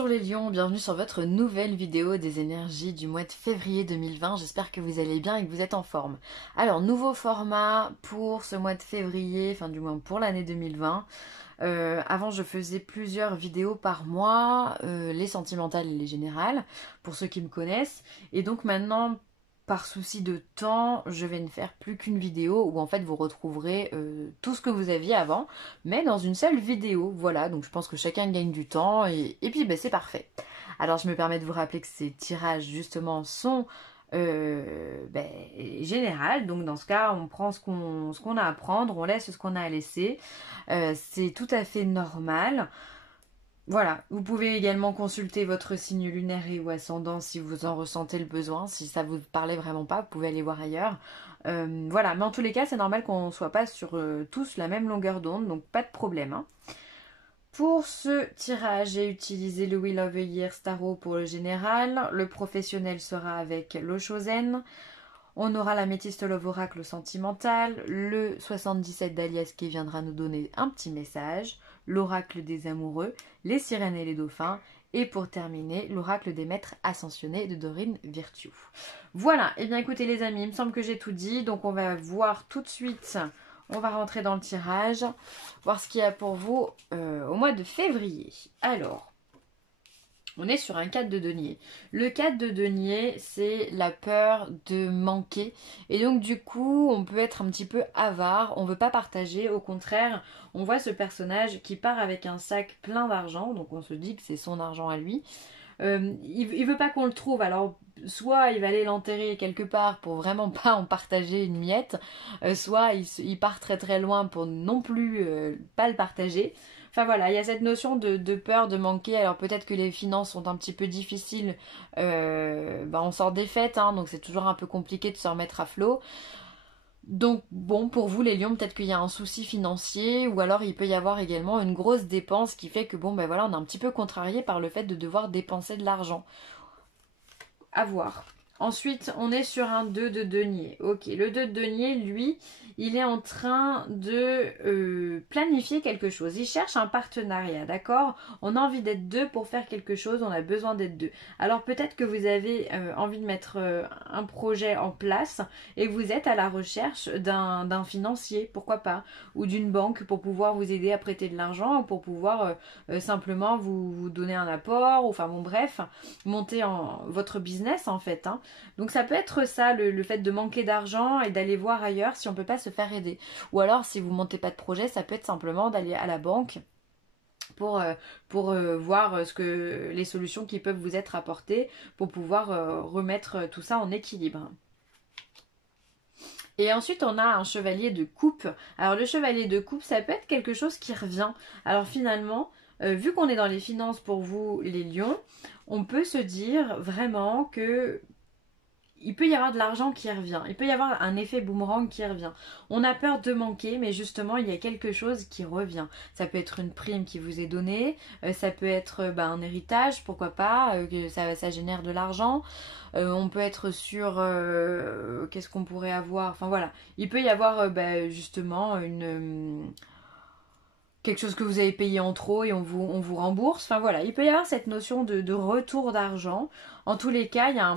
Bonjour les lions, bienvenue sur votre nouvelle vidéo des énergies du mois de février 2020. J'espère que vous allez bien et que vous êtes en forme. Alors, nouveau format pour ce mois de février, enfin du moins pour l'année 2020. Avant, je faisais plusieurs vidéos par mois, les sentimentales et les générales, pour ceux qui me connaissent. Et donc maintenant, par souci de temps, je vais ne faire plus qu'une vidéo où en fait vous retrouverez tout ce que vous aviez avant, mais dans une seule vidéo. Voilà, donc je pense que chacun gagne du temps et puis ben, c'est parfait. Alors je me permets de vous rappeler que ces tirages justement sont général, donc dans ce cas on prend ce qu'on a à prendre, on laisse ce qu'on a à laisser. C'est tout à fait normal. Voilà, vous pouvez également consulter votre signe lunaire et ou ascendant si vous en ressentez le besoin. Si ça vous parlait vraiment pas, vous pouvez aller voir ailleurs. Voilà, mais en tous les cas, c'est normal qu'on ne soit pas sur tous la même longueur d'onde, donc pas de problème. Hein. Pour ce tirage, j'ai utilisé le Wheel of the Year Tarot pour le général. Le professionnel sera avec l'Oshozen. On aura la Métiste Love Oracle sentimental, le 77 d'Alias qui viendra nous donner un petit message, l'oracle des amoureux, les sirènes et les dauphins, et pour terminer, l'oracle des maîtres ascensionnés de Dorine Virtue. Voilà, et bien écoutez les amis, il me semble que j'ai tout dit, donc on va voir tout de suite, on va rentrer dans le tirage, voir ce qu'il y a pour vous au mois de février. Alors, on est sur un 4 de denier. Le 4 de denier, c'est la peur de manquer. Et donc du coup, on peut être un petit peu avare. On ne veut pas partager. Au contraire, on voit ce personnage qui part avec un sac plein d'argent. Donc on se dit que c'est son argent à lui. Il veut pas qu'on le trouve. Alors soit il va aller l'enterrer quelque part pour vraiment pas en partager une miette. Soit il part très très loin pour non plus pas le partager. Enfin voilà, il y a cette notion de peur de manquer. Alors peut-être que les finances sont un petit peu difficiles. On sort des fêtes, hein, donc c'est toujours un peu compliqué de se remettre à flot. Donc bon, pour vous les lions, peut-être qu'il y a un souci financier ou alors il peut y avoir également une grosse dépense qui fait que bon ben voilà, on est un petit peu contrarié par le fait de devoir dépenser de l'argent. À voir. Ensuite, on est sur un 2 de denier. Ok, le 2 de denier, lui, il est en train de planifier quelque chose. Il cherche un partenariat, d'accord? On a envie d'être deux pour faire quelque chose, on a besoin d'être deux. Alors peut-être que vous avez envie de mettre un projet en place et que vous êtes à la recherche d'un financier, pourquoi pas? Ou d'une banque pour pouvoir vous aider à prêter de l'argent ou pour pouvoir simplement vous donner un apport, ou, enfin bon bref, monter votre business en fait. Hein. Donc ça peut être ça, le fait de manquer d'argent et d'aller voir ailleurs si on ne peut pas se faire aider. Ou alors si vous ne montez pas de projet, ça peut être simplement d'aller à la banque pour voir les solutions qui peuvent vous être apportées pour pouvoir remettre tout ça en équilibre. Et ensuite, on a un chevalier de coupe. Alors le chevalier de coupe, ça peut être quelque chose qui revient. Alors finalement, vu qu'on est dans les finances pour vous, les lions, on peut se dire vraiment que il peut y avoir de l'argent qui revient. Il peut y avoir un effet boomerang qui revient. On a peur de manquer, mais justement, il y a quelque chose qui revient. Ça peut être une prime qui vous est donnée, ça peut être un héritage, pourquoi pas, que ça génère de l'argent. On peut être sur qu'est-ce qu'on pourrait avoir. Enfin voilà, il peut y avoir justement quelque chose que vous avez payé en trop et on vous rembourse. Enfin voilà, il peut y avoir cette notion de retour d'argent. En tous les cas, il y a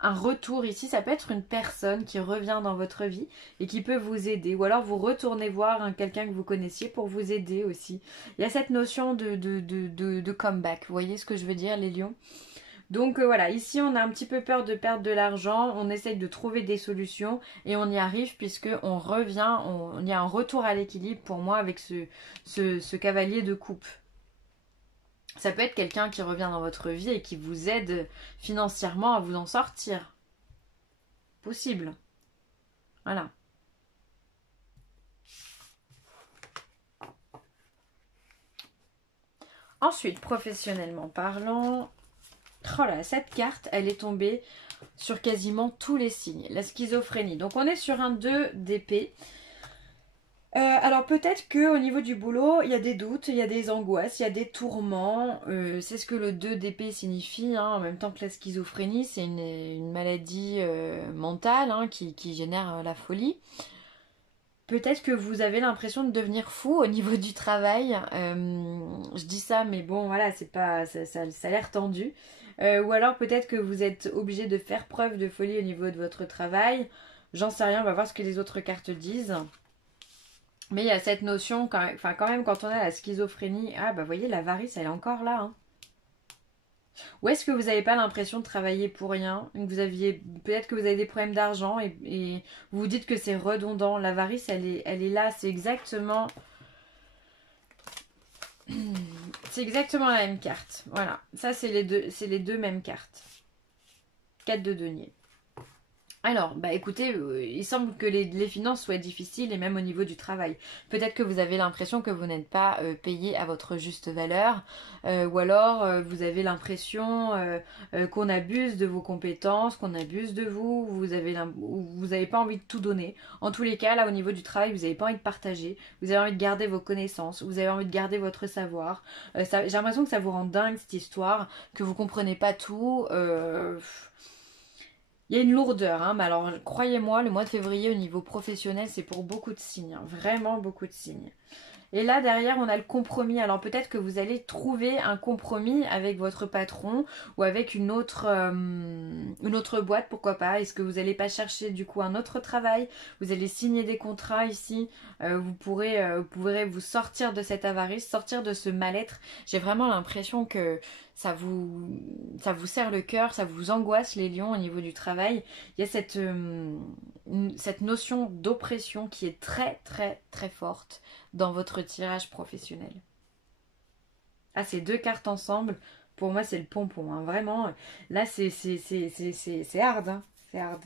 un retour ici, ça peut être une personne qui revient dans votre vie et qui peut vous aider. Ou alors vous retournez voir quelqu'un que vous connaissiez pour vous aider aussi. Il y a cette notion de comeback. Vous voyez ce que je veux dire, les lions? Donc voilà, ici on a un petit peu peur de perdre de l'argent, on essaye de trouver des solutions et on y arrive puisque on revient, on y a un retour à l'équilibre pour moi avec ce cavalier de coupe. Ça peut être quelqu'un qui revient dans votre vie et qui vous aide financièrement à vous en sortir. Possible. Voilà. Ensuite, professionnellement parlant, oh là, cette carte, elle est tombée sur quasiment tous les signes. La schizophrénie. Donc on est sur un 2 d'épée. Alors peut-être qu'au niveau du boulot, il y a des doutes, il y a des angoisses, il y a des tourments. C'est ce que le 2 d'épée signifie, hein, en même temps que la schizophrénie. C'est une maladie mentale hein, qui génère la folie. Peut-être que vous avez l'impression de devenir fou au niveau du travail. Je dis ça, mais bon, voilà, c'est pas, ça a l'air tendu. Ou alors peut-être que vous êtes obligé de faire preuve de folie au niveau de votre travail. J'en sais rien, on va voir ce que les autres cartes disent. Mais il y a cette notion, quand même, quand on a la schizophrénie, ah bah vous voyez, l'avarice, elle est encore là, hein. Ou est-ce que vous n'avez pas l'impression de travailler pour rien? Peut-être que vous avez des problèmes d'argent et vous vous dites que c'est redondant. L'avarice, elle est là. C'est exactement la même carte. Voilà. Ça, c'est les deux mêmes cartes. 4 de denier. Alors, bah écoutez, il semble que les finances soient difficiles et même au niveau du travail. Peut-être que vous avez l'impression que vous n'êtes pas payé à votre juste valeur, ou alors vous avez l'impression qu'on abuse de vos compétences, qu'on abuse de vous, vous n'avez pas envie de tout donner. En tous les cas, là au niveau du travail, vous n'avez pas envie de partager, vous avez envie de garder vos connaissances, vous avez envie de garder votre savoir. J'ai l'impression que ça vous rend dingue cette histoire, que vous comprenez pas tout. Il y a une lourdeur, hein, mais alors croyez-moi, le mois de février au niveau professionnel, c'est pour beaucoup de signes, hein, vraiment beaucoup de signes. Et là, derrière, on a le compromis. Alors peut-être que vous allez trouver un compromis avec votre patron ou avec une autre boîte, pourquoi pas. Est-ce que vous n'allez pas chercher du coup un autre travail? Vous allez signer des contrats ici. Vous pourrez vous sortir de cette avarice, sortir de ce mal-être. J'ai vraiment l'impression que ça vous serre le cœur, ça vous angoisse les lions au niveau du travail. Il y a cette notion d'oppression qui est très très très forte dans votre tirage professionnel. Ah, ces deux cartes ensemble, pour moi c'est le pompon, hein. Vraiment, là c'est hard, hein. C'est hard.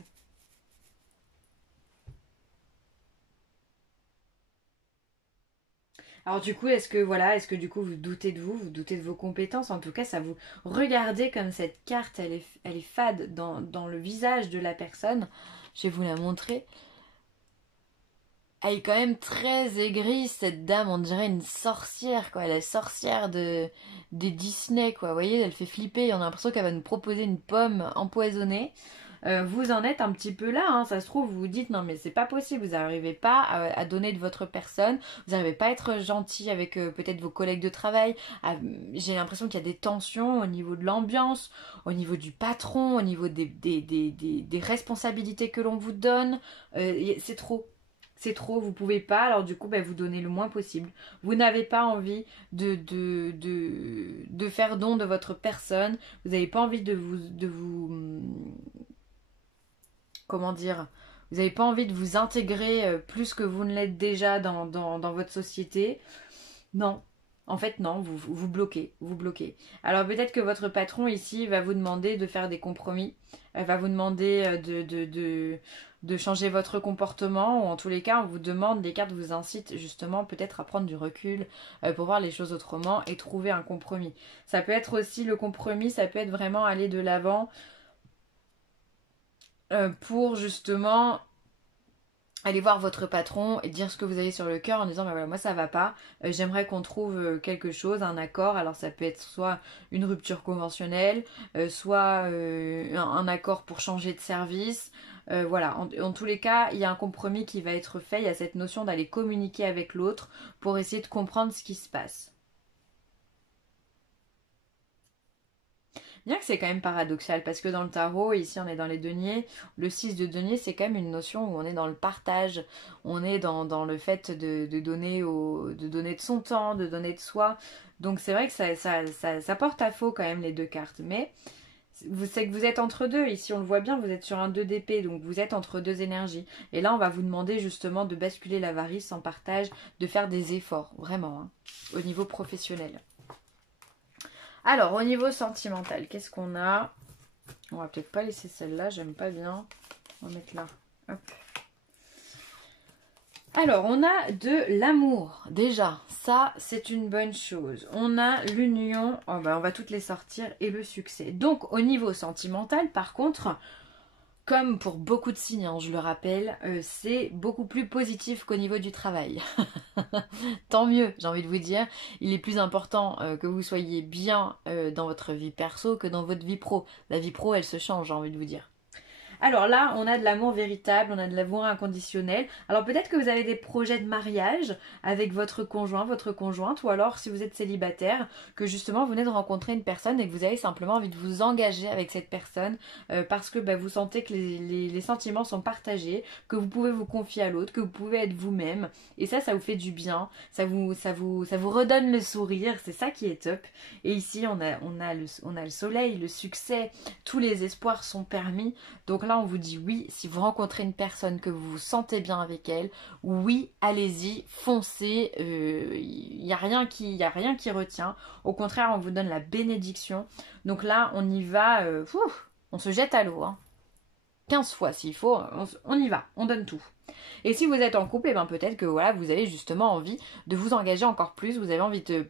Alors du coup, est-ce que du coup vous doutez de vous doutez de vos compétences? En tout cas, ça vous regardez comme cette carte, elle est fade dans le visage de la personne. Je vais vous la montrer. Elle est quand même très aigrie, cette dame, on dirait une sorcière, quoi. La sorcière des Disney, quoi. Vous voyez, elle fait flipper, on a l'impression qu'elle va nous proposer une pomme empoisonnée. Vous en êtes un petit peu là, hein. Ça se trouve, vous vous dites, non mais c'est pas possible, vous n'arrivez pas à donner de votre personne, vous n'arrivez pas à être gentil avec peut-être vos collègues de travail. J'ai l'impression qu'il y a des tensions au niveau de l'ambiance, au niveau du patron, au niveau des responsabilités que l'on vous donne. C'est trop. C'est trop, vous pouvez pas, alors du coup, bah, vous donnez le moins possible. Vous n'avez pas envie de faire don de votre personne. Vous n'avez pas envie comment dire, vous n'avez pas envie de vous intégrer plus que vous ne l'êtes déjà dans votre société. Non. En fait, non, vous bloquez, vous bloquez. Alors peut-être que votre patron ici va vous demander de faire des compromis, va vous demander de changer votre comportement, ou en tous les cas, on vous demande, les cartes vous incitent justement peut-être à prendre du recul pour voir les choses autrement et trouver un compromis. Ça peut être aussi le compromis, ça peut être vraiment aller de l'avant pour justement aller voir votre patron et dire ce que vous avez sur le cœur en disant bah voilà, moi ça va pas, j'aimerais qu'on trouve quelque chose, un accord. Alors ça peut être soit une rupture conventionnelle, soit un accord pour changer de service. Voilà, en tous les cas, il y a un compromis qui va être fait. Il y a cette notion d'aller communiquer avec l'autre pour essayer de comprendre ce qui se passe. Bien que c'est quand même paradoxal, parce que dans le tarot, ici on est dans les deniers, le 6 de denier c'est quand même une notion où on est dans le partage, on est dans le fait de donner de donner de son temps, de donner de soi. Donc c'est vrai que ça porte à faux quand même les deux cartes, mais c'est que vous êtes entre deux, ici on le voit bien, vous êtes sur un 2 d'épée, donc vous êtes entre deux énergies. Et là on va vous demander justement de basculer l'avarice en partage, de faire des efforts, vraiment, hein, au niveau professionnel. Alors, au niveau sentimental, qu'est-ce qu'on a? On va peut-être pas laisser celle-là, j'aime pas bien. On va mettre là. Hop. Alors, on a de l'amour. Déjà, ça, c'est une bonne chose. On a l'union, oh ben, on va toutes les sortir, et le succès. Donc, au niveau sentimental, par contre, comme pour beaucoup de signes, hein, je le rappelle, c'est beaucoup plus positif qu'au niveau du travail. Tant mieux, j'ai envie de vous dire. Il est plus important que vous soyez bien dans votre vie perso que dans votre vie pro. La vie pro, elle se change, j'ai envie de vous dire. Alors là, on a de l'amour véritable, on a de l'amour inconditionnel. Alors peut-être que vous avez des projets de mariage avec votre conjoint, votre conjointe, ou alors si vous êtes célibataire, que justement vous venez de rencontrer une personne et que vous avez simplement envie de vous engager avec cette personne parce que vous sentez que les sentiments sont partagés, que vous pouvez vous confier à l'autre, que vous pouvez être vous-même. Et ça vous fait du bien, ça vous redonne le sourire, c'est ça qui est top. Et ici, on a le soleil, le succès, tous les espoirs sont permis. Donc là, on vous dit oui, si vous rencontrez une personne que vous vous sentez bien avec elle, oui, allez-y, foncez, il n'y a rien qui retient. Au contraire, on vous donne la bénédiction. Donc là, on y va, on se jette à l'eau, hein. 15 fois s'il faut, on y va, on donne tout. Et si vous êtes en couple, peut-être que voilà, vous avez justement envie de vous engager encore plus, vous avez envie de...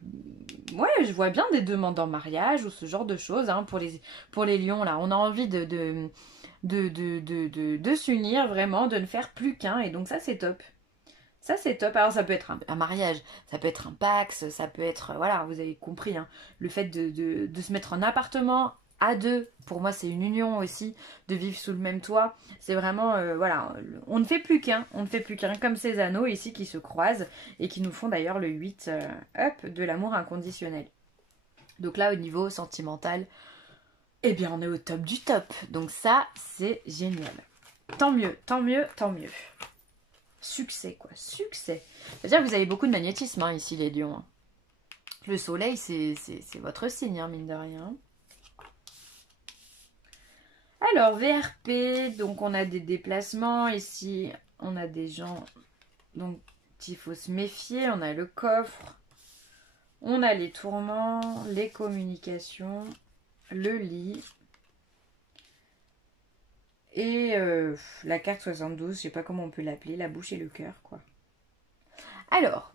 Ouais, je vois bien des demandes en mariage ou ce genre de choses, hein, pour les lions, là. On a envie de s'unir vraiment, de ne faire plus qu'un, et donc ça c'est top. Ça c'est top. Alors ça peut être un mariage, ça peut être un pax, ça peut être, voilà, vous avez compris, hein, le fait de se mettre en appartement à deux, pour moi c'est une union aussi, de vivre sous le même toit. C'est vraiment, voilà, on ne fait plus qu'un, comme ces anneaux ici qui se croisent et qui nous font d'ailleurs le 8 up de l'amour inconditionnel. Donc là au niveau sentimental, eh bien on est au top du top. Donc ça c'est génial. Tant mieux, tant mieux, tant mieux. Succès quoi, succès. C'est-à-dire que vous avez beaucoup de magnétisme hein, ici les lions. Hein. Le soleil c'est votre signe hein, mine de rien. Alors VRP, donc on a des déplacements ici, on a des gens donc il faut se méfier, on a le coffre, on a les tourments, les communications, le lit et la carte 72, je sais pas comment on peut l'appeler, la bouche et le cœur quoi. Alors,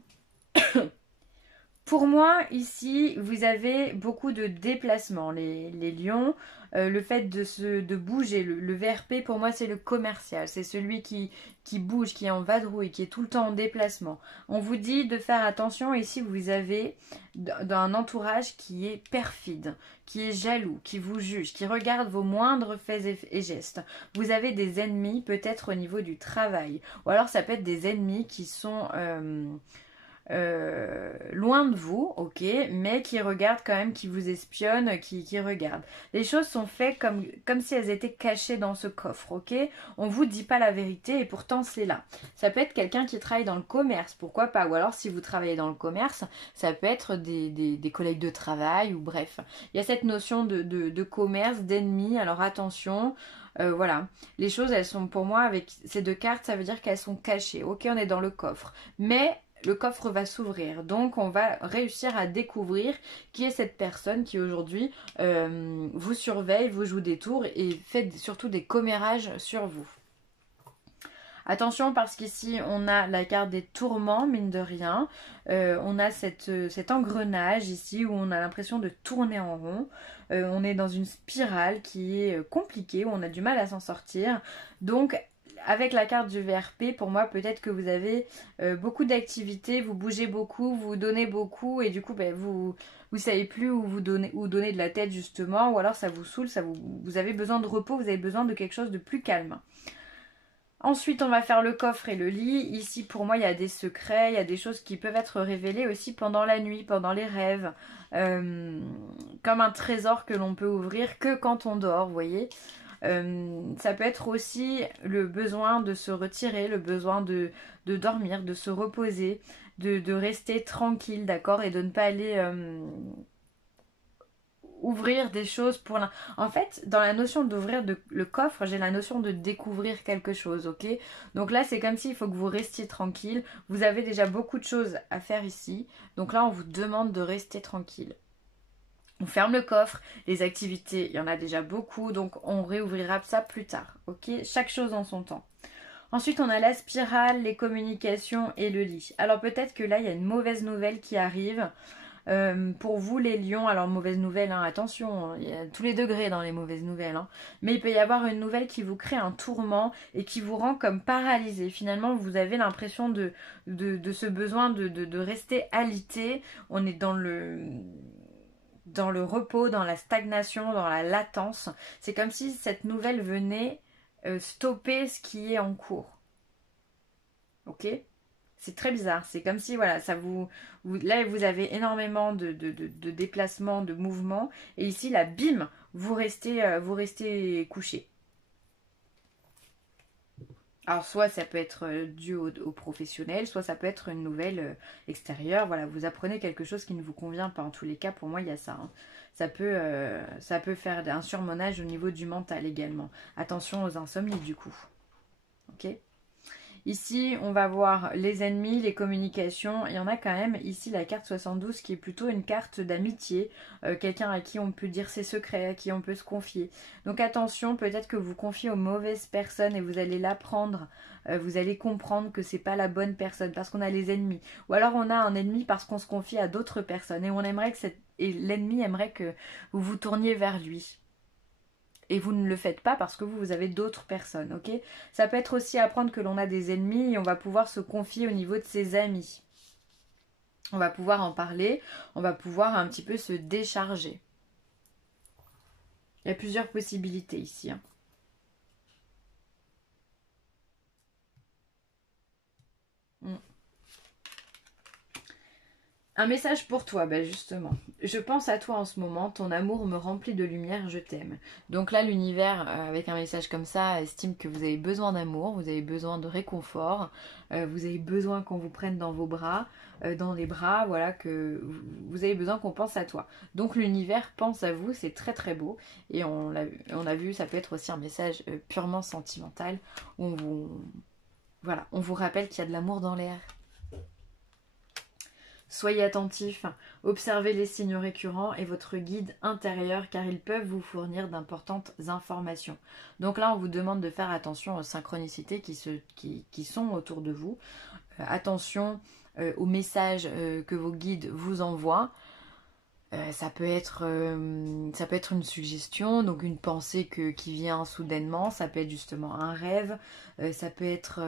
pour moi, ici, vous avez beaucoup de déplacements, les lions. Le fait de bouger, le VRP, pour moi, c'est le commercial. C'est celui qui bouge, qui est en vadrouille, qui est tout le temps en déplacement. On vous dit de faire attention. Ici, vous avez un entourage qui est perfide, qui est jaloux, qui vous juge, qui regarde vos moindres faits et gestes. Vous avez des ennemis, peut-être au niveau du travail. Ou alors, ça peut être des ennemis qui sont... loin de vous, ok, mais qui regardent quand même, qui vous espionnent, qui regardent. Les choses sont faites comme si elles étaient cachées dans ce coffre, ok. On vous dit pas la vérité et pourtant c'est là. Ça peut être quelqu'un qui travaille dans le commerce, pourquoi pas, ou alors si vous travaillez dans le commerce, ça peut être des collègues de travail, ou bref. Il y a cette notion de commerce, d'ennemis, alors attention. Voilà, les choses elles sont pour moi avec ces deux cartes, ça veut dire qu'elles sont cachées, ok, on est dans le coffre, mais le coffre va s'ouvrir, donc on va réussir à découvrir qui est cette personne qui aujourd'hui vous surveille, vous joue des tours et fait surtout des commérages sur vous. Attention parce qu'ici on a la carte des tourments, mine de rien. On a cet engrenage ici où on a l'impression de tourner en rond. On est dans une spirale qui est compliquée, où on a du mal à s'en sortir. Donc avec la carte du VRP, pour moi, peut-être que vous avez beaucoup d'activités, vous bougez beaucoup, vous donnez beaucoup et du coup, vous savez plus où donner de la tête justement, ou alors ça vous saoule, vous avez besoin de repos, vous avez besoin de quelque chose de plus calme. Ensuite, on va faire le coffre et le lit. Ici, pour moi, il y a des secrets, il y a des choses qui peuvent être révélées aussi pendant la nuit, pendant les rêves. Comme un trésor que l'on peut ouvrir que quand on dort, vous voyez. Ça peut être aussi le besoin de se retirer, le besoin de dormir, de se reposer, de rester tranquille, d'accord, et de ne pas aller ouvrir des choses pour En fait, dans la notion d'ouvrir le coffre, j'ai la notion de découvrir quelque chose, ok. Donc là, c'est comme s'il faut que vous restiez tranquille. Vous avez déjà beaucoup de choses à faire ici. Donc là, on vous demande de rester tranquille. On ferme le coffre, les activités, il y en a déjà beaucoup, donc on réouvrira ça plus tard, ok? Chaque chose en son temps. Ensuite, on a la spirale, les communications et le lit. Alors peut-être que là, il y a une mauvaise nouvelle qui arrive. Pour vous les lions, alors mauvaise nouvelle, hein, attention, hein, il y a tous les degrés dans les mauvaises nouvelles, hein, mais il peut y avoir une nouvelle qui vous crée un tourment et qui vous rend comme paralysé. Finalement, vous avez l'impression de ce besoin de rester alité. On est dans le repos, dans la stagnation, dans la latence. C'est comme si cette nouvelle venait stopper ce qui est en cours. Ok? C'est très bizarre. C'est comme si, voilà, là, vous avez énormément de déplacements, de mouvements. Et ici, là, bim, vous restez couché. Alors, soit ça peut être dû au professionnel, soit ça peut être une nouvelle extérieure. Voilà, vous apprenez quelque chose qui ne vous convient pas. En tous les cas, pour moi, il y a ça. Hein. Ça peut faire un surmenage au niveau du mental également. Attention aux insomnies, du coup. Ok? Ici, on va voir les ennemis, les communications. Il y en a quand même ici la carte 72 qui est plutôt une carte d'amitié. Quelqu'un à qui on peut dire ses secrets, à qui on peut se confier. Donc attention, peut-être que vous confiez aux mauvaises personnes et vous allez l'apprendre. Vous allez comprendre que c'est pas la bonne personne parce qu'on a les ennemis. Ou alors on a un ennemi parce qu'on se confie à d'autres personnes et on aimerait et l'ennemi aimerait que vous vous tourniez vers lui. Et vous ne le faites pas parce que vous avez d'autres personnes, ok? Ça peut être aussi apprendre que l'on a des ennemis et on va pouvoir se confier au niveau de ses amis. On va pouvoir en parler, on va pouvoir un petit peu se décharger. Il y a plusieurs possibilités ici. Hein. Un message pour toi, ben justement. Je pense à toi en ce moment, ton amour me remplit de lumière, je t'aime. Donc là, l'univers, avec un message comme ça, estime que vous avez besoin d'amour, vous avez besoin de réconfort, vous avez besoin qu'on vous prenne dans vos bras, dans les bras, voilà, que vous avez besoin qu'on pense à toi. Donc l'univers pense à vous, c'est très très beau. Et on a vu, ça peut être aussi un message purement sentimental, où on vous rappelle qu'il y a de l'amour dans l'air. Soyez attentifs, observez les signes récurrents et votre guide intérieur car ils peuvent vous fournir d'importantes informations. Donc là, on vous demande de faire attention aux synchronicités qui sont autour de vous. Attention aux messages que vos guides vous envoient. Ça peut être une suggestion, donc une pensée qui vient soudainement, ça peut être justement un rêve, ça peut être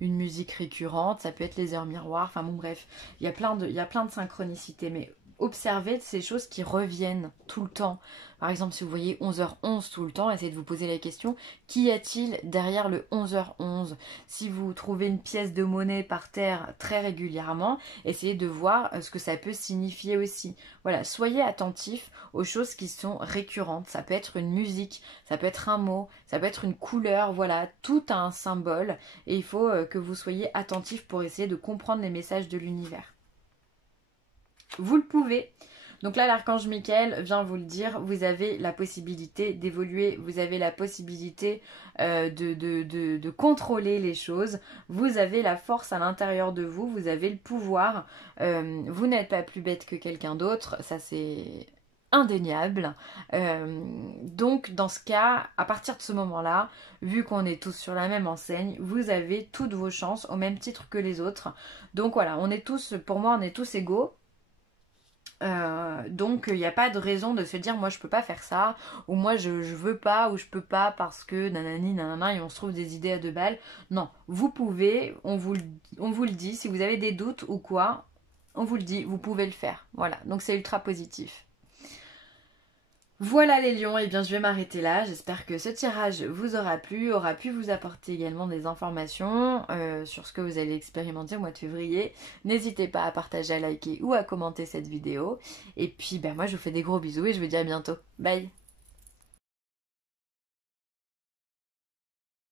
une musique récurrente, ça peut être les heures miroirs, enfin bon bref, il y a plein de synchronicités, mais observez ces choses qui reviennent tout le temps. Par exemple, si vous voyez 11h11 tout le temps, essayez de vous poser la question, qu'y a-t-il derrière le 11h11 ? Si vous trouvez une pièce de monnaie par terre très régulièrement, essayez de voir ce que ça peut signifier aussi. Voilà, soyez attentifs aux choses qui sont récurrentes. Ça peut être une musique, ça peut être un mot, ça peut être une couleur, voilà, tout a un symbole et il faut que vous soyez attentifs pour essayer de comprendre les messages de l'univers. Vous le pouvez. Donc là, l'archange Michael vient vous le dire, vous avez la possibilité d'évoluer, vous avez la possibilité de contrôler les choses, vous avez la force à l'intérieur de vous, vous avez le pouvoir, vous n'êtes pas plus bête que quelqu'un d'autre, ça c'est indéniable. Donc dans ce cas, à partir de ce moment-là, vu qu'on est tous sur la même enseigne, vous avez toutes vos chances au même titre que les autres. Donc voilà, on est tous, pour moi, on est tous égaux. Donc il n'y a pas de raison de se dire moi je peux pas faire ça ou moi je veux pas ou je peux pas parce que nanani nanana et on se trouve des idées à deux balles. Non, vous pouvez, on vous le dit, si vous avez des doutes ou quoi, on vous le dit, vous pouvez le faire. Voilà, donc c'est ultra positif. Voilà les lions, et bien je vais m'arrêter là, j'espère que ce tirage vous aura plu, aura pu vous apporter également des informations sur ce que vous allez expérimenter au mois de février. N'hésitez pas à partager, à liker ou à commenter cette vidéo. Et puis ben moi je vous fais des gros bisous et je vous dis à bientôt. Bye.